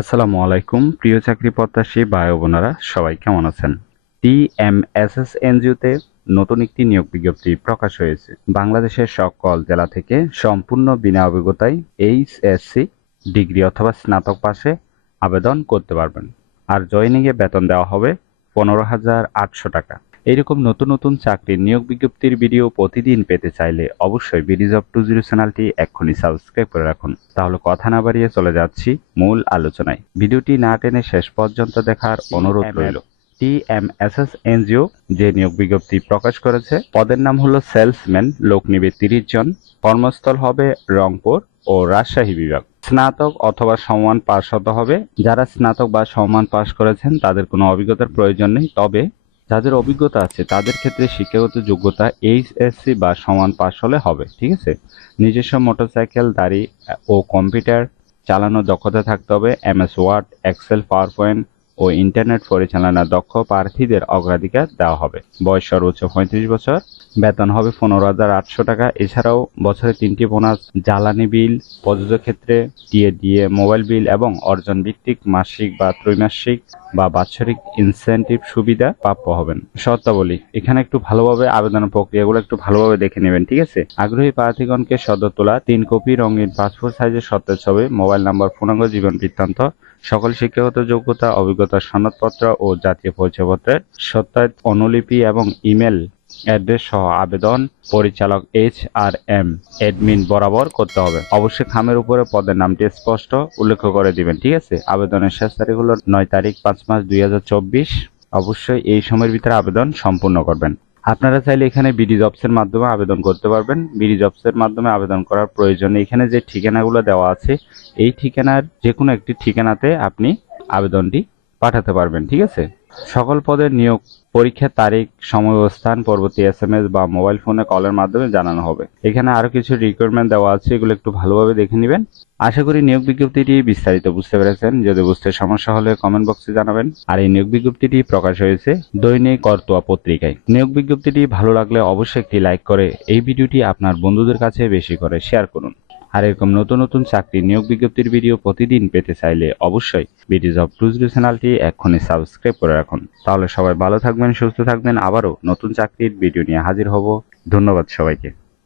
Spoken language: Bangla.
আসসালামু আলাইকুম প্রিয় চাকরি প্রত্যাশী ভাই ও বোনেরা, সবাই কেমন আছেন? টিএমএসএস এনজিওতে নতুন একটি নিয়োগ বিজ্ঞপ্তি প্রকাশ হয়েছে। বাংলাদেশের সকল জেলা থেকে সম্পূর্ণ বিনা অভিজ্ঞতায় এইচএসসি ডিগ্রি অথবা স্নাতক পাশে আবেদন করতে পারবেন। আর জয়েনিংয়ে বেতন দেওয়া হবে 15,800 টাকা। এইরকম নতুন নতুন চাকরির নিয়োগ বিজ্ঞপ্তির ভিডিও প্রতিদিন পেতে চাইলে অবশ্যই বিডি জব 20 চ্যানেলটি এক্ষুনি সাবস্ক্রাইব করে রাখুন। তাহলে কথা না বাড়িয়ে চলে যাচ্ছি মূল আলোচনায়। ভিডিওটি না টেনে শেষ পর্যন্ত দেখার অনুরোধ রইল। টিএমএসএস এনজিও যে নিয়োগ বিজ্ঞপ্তি প্রকাশ করেছে, পদের নাম হলো সেলসম্যান, লোক নিবে 30 জন। কর্মস্থল হবে রংপুর ও রাজশাহী বিভাগ। স্নাতক অথবা সমমান পাশ হতে হবে। যারা স্নাতক বা সমমান পাশ করেছেন তাদের কোনো অভিজ্ঞতার প্রয়োজন নেই, তবে যাদের অভিজ্ঞতা আছে তাদের ক্ষেত্রে শিক্ষাগত যোগ্যতা এইচএসসি বা সমান পাশ হলে হবে। ঠিক আছে। নিজস্ব মোটরসাইকেল, গাড়ি ও কম্পিউটার চালানোর দক্ষতা থাকতে হবে। MS Word, Excel, PowerPoint ও ইন্টারনেট পরিচালনার দক্ষ প্রার্থীদের অগ্রাধিকার দেওয়া হবে। বয়স সর্বোচ্চ 35 বছর। বেতন হবে 15,800 টাকা। এছাড়াও বছরে 3টি বোনাস, জ্বালানি বিল, প্রযোজ্য ক্ষেত্রে টিএডিএ, মোবাইল বিল এবং অর্জন ভিত্তিক মাসিক বা ত্রৈমাসিক বা বাৎসরিক ইনসেনটিভ সুবিধা প্রাপ্য হবেন। শর্তাবলী, এখানে একটু ভালোভাবে আবেদনের প্রক্রিয়াগুলো একটু ভালোভাবে দেখে নেবেন। ঠিক আছে। আগ্রহী প্রার্থীগণকে সদ্য তোলা 3 কপি রঙিন পাসপোর্ট সাইজের সত্য ছবি, মোবাইল নাম্বার, পূর্ণাঙ্গ জীবন বৃত্তান্ত, সকল শিক্ষাগত যোগ্যতা, অভিজ্ঞতার সনদপত্র ও জাতীয় পরিচয়পত্রের সত্যায়িত অনুলিপি এবং ইমেল অ্যাড্রেস সহ আবেদন পরিচালক HRM অ্যাডমিন বরাবর করতে হবে। অবশ্যই খামের উপরে পদের নামটি স্পষ্ট উল্লেখ করে দিবেন। ঠিক আছে। আবেদনের শেষ তারিখ হলো 9 তারিখ 5 মাস 2024। অবশ্যই এই সময়ের ভিতরে আবেদন সম্পূর্ণ করবেন। আপনারা চাইলে এখানে বিডি জবসের মাধ্যমে আবেদন করতে পারবেন। বিডি জবসের মাধ্যমে আবেদন করার প্রয়োজনে এখানে যে ঠিকানাগুলো দেওয়া আছে, এই ঠিকানার যে কোনো একটি ঠিকানাতে আপনি আবেদনটি পাঠাতে পারবেন। ঠিক আছে। সকল পদের নিয়োগ পরীক্ষার তারিখ, সময় ও স্থান পরবর্তী SMS বা মোবাইল ফোনে কলের মাধ্যমে জানানো হবে। এখানে আরো কিছু রিকোয়ারমেন্ট দেওয়া আছে, এগুলো একটু ভালোভাবে দেখে নেবেন। আশা করি নিয়োগ বিজ্ঞপ্তিটি বিস্তারিত বুঝতে পেরেছেন। যদি বুঝতে সমস্যা হলে কমেন্ট বক্সে জানাবেন। আর এই নিয়োগ বিজ্ঞপ্তিটি প্রকাশ হয়েছে দৈনিক করতোয়া পত্রিকায়। নিয়োগ বিজ্ঞপ্তিটি ভালো লাগলে অবশ্যই একটি লাইক করে এই ভিডিওটি আপনার বন্ধুদের কাছে বেশি করে শেয়ার করুন। আর এরকম নতুন নতুন চাকরি নিয়োগ বিজ্ঞপ্তির ভিডিও প্রতিদিন পেতে চাইলে অবশ্যই বিডি জব 20 চ্যানেলটি এক্ষুনি সাবস্ক্রাইব করে রাখুন। তাহলে সবাই ভালো থাকবেন, সুস্থ থাকবেন। আবারও নতুন চাকরির ভিডিও নিয়ে হাজির হব। ধন্যবাদ সবাইকে।